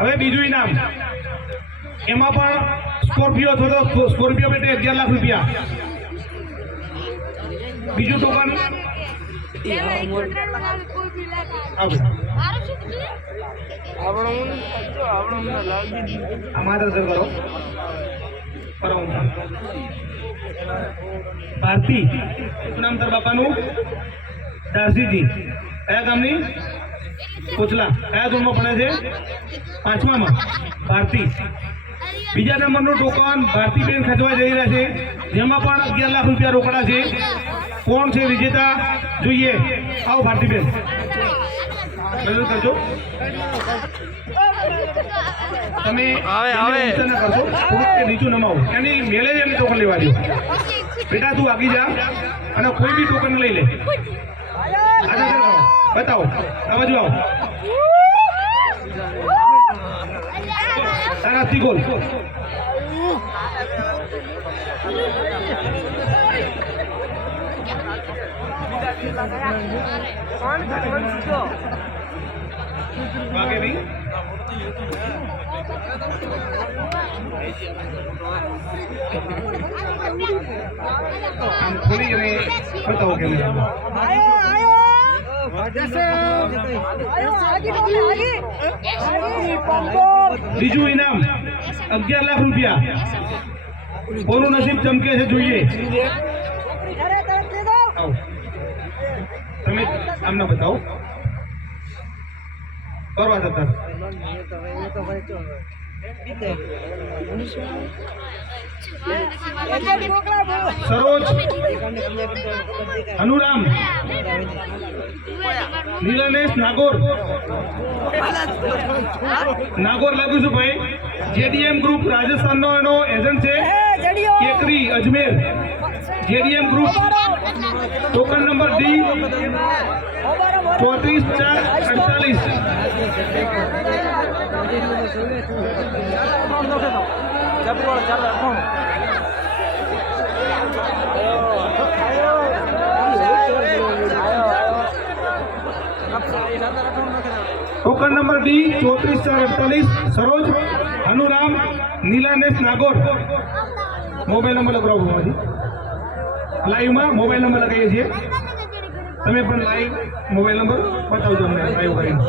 હવે બીજું ઇનામ. એમાં પણ સ્કોર્પિયો થોડો સ્કોર્પિયો પેટે અગિયાર લાખ રૂપિયા. બીજું ટોકન ભારતી નામ તાર બાપાનું? દાસીજી કયા ગામની? કોચલા કયા ધોરણમાં ભણે છે? પાંચમામાં. ભારતી. બીજા નંબરનું ટોકન ભારતીબેન ખેંચવા જઈ રહ્યા છે. જેમાં પણ અગિયાર લાખ રૂપિયા રોકડા છે. કોણ છે વિજેતા? જોઈએ. આવો ભારતીબેન. કરજો. તમે આવે, કરશો. થોડુંક નીચું નમાવો. એની મેલે જ એમને ટોકન લેવા દો. બેટા તું આગી જા. અને કોઈ બી ટોકન લઈ લે. બતાવો આ બાજુ આવો. તારાથી ગોલ. બાકી નહીં આમ ખોલી અને બતાવો કેમેરા બીજું ઇનામ અગિયાર લાખ રૂપિયા કોનું નસીબ ચમકે છે જોઈએ આવો તમે આમના બતાવો કરવા જતા સરોજ અનુરામ નીલનેશ નાગોર. નાગોર લાગ્યું છું ભાઈ. જેડીએમ ગ્રુપ રાજસ્થાનનો એનો એજન્ટ છે. Kekri Ajmer. JDM group token number D. ચોત્રીસ ચાર અડતાલીસ. ટોકન નંબર ડી, ચોત્રીસ ચાર અડતાલીસ, સરોજ, હનુરામ, નીલાનેશ નાગોર. મોબાઈલ નંબર લગાવો બાબાજી લાઈવમાં મોબાઈલ નંબર લગાવીએ છીએ. તમે પણ લાઈવ મોબાઈલ નંબર બતાવજો અમને લાઈવ કરીને.